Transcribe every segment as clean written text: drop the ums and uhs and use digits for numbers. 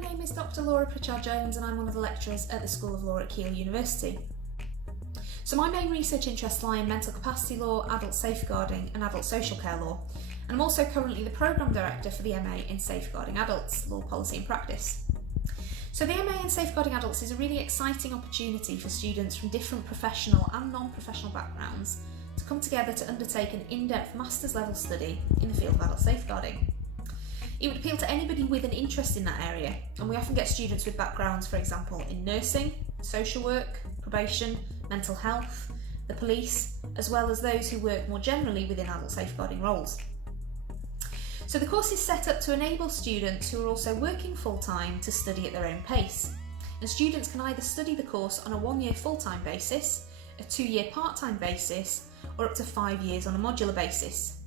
name is Dr. Laura Pritchard-Jones and I'm one of the lecturers at the School of Law at Keele University. So my main research interests lie in mental capacity law, adult safeguarding and adult social care law, and I'm also currently the Programme Director for the MA in Safeguarding Adults, Law, Policy and Practice. So the MA in Safeguarding Adults is a really exciting opportunity for students from different professional and non-professional backgrounds to come together to undertake an in-depth master's level study in the field of adult safeguarding. It would appeal to anybody with an interest in that area, and we often get students with backgrounds, for example, in nursing, social work, probation, mental health, the police, as well as those who work more generally within adult safeguarding roles. So the course is set up to enable students who are also working full-time to study at their own pace, and students can either study the course on a 1-year full-time basis, a 2-year part-time basis, or up to 5 years on a modular basis.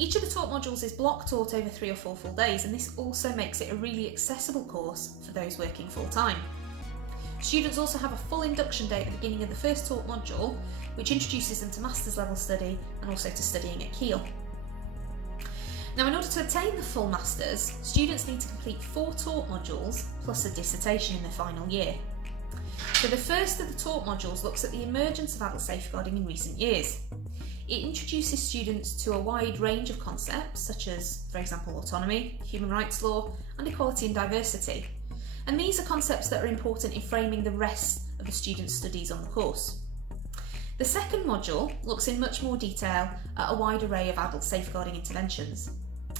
Each of the taught modules is block taught over 3 or 4 full days, and this also makes it a really accessible course for those working full-time. Students also have a full induction day at the beginning of the first taught module, which introduces them to master's level study and also to studying at Keele. Now, in order to obtain the full masters, students need to complete 4 taught modules plus a dissertation in their final year. So the first of the taught modules looks at the emergence of adult safeguarding in recent years. It introduces students to a wide range of concepts such as, for example, autonomy, human rights law and equality and diversity. And these are concepts that are important in framing the rest of the students' studies on the course. The second module looks in much more detail at a wide array of adult safeguarding interventions.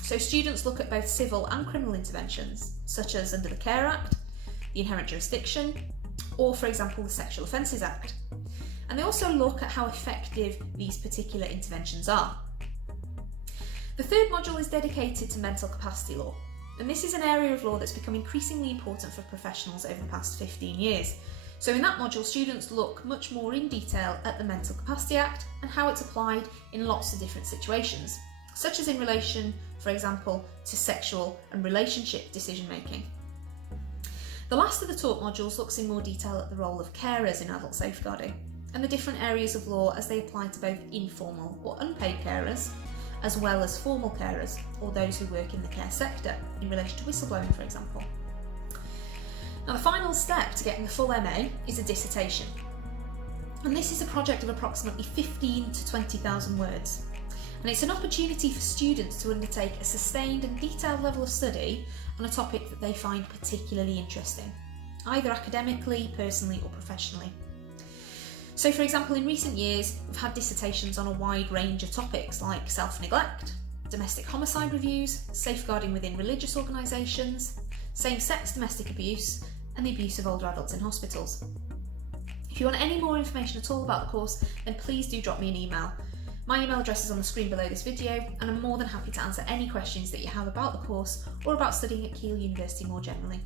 So students look at both civil and criminal interventions, such as under the Care Act, the Inherent Jurisdiction, or for example the Sexual Offences Act. And they also look at how effective these particular interventions are. The third module is dedicated to mental capacity law, and this is an area of law that's become increasingly important for professionals over the past 15 years. So in that module, students look much more in detail at the Mental Capacity Act and how it's applied in lots of different situations, such as in relation, for example, to sexual and relationship decision making. The last of the taught modules looks in more detail at the role of carers in adult safeguarding and the different areas of law as they apply to both informal or unpaid carers, as well as formal carers, or those who work in the care sector, in relation to whistleblowing, for example. Now, the final step to getting the full MA is a dissertation. And this is a project of approximately 15 to 20,000 words. And it's an opportunity for students to undertake a sustained and detailed level of study on a topic that they find particularly interesting, either academically, personally, or professionally. So, for example, in recent years, we've had dissertations on a wide range of topics like self-neglect, domestic homicide reviews, safeguarding within religious organisations, same-sex domestic abuse, and the abuse of older adults in hospitals. If you want any more information at all about the course, then please do drop me an email. My email address is on the screen below this video, and I'm more than happy to answer any questions that you have about the course or about studying at Keele University more generally.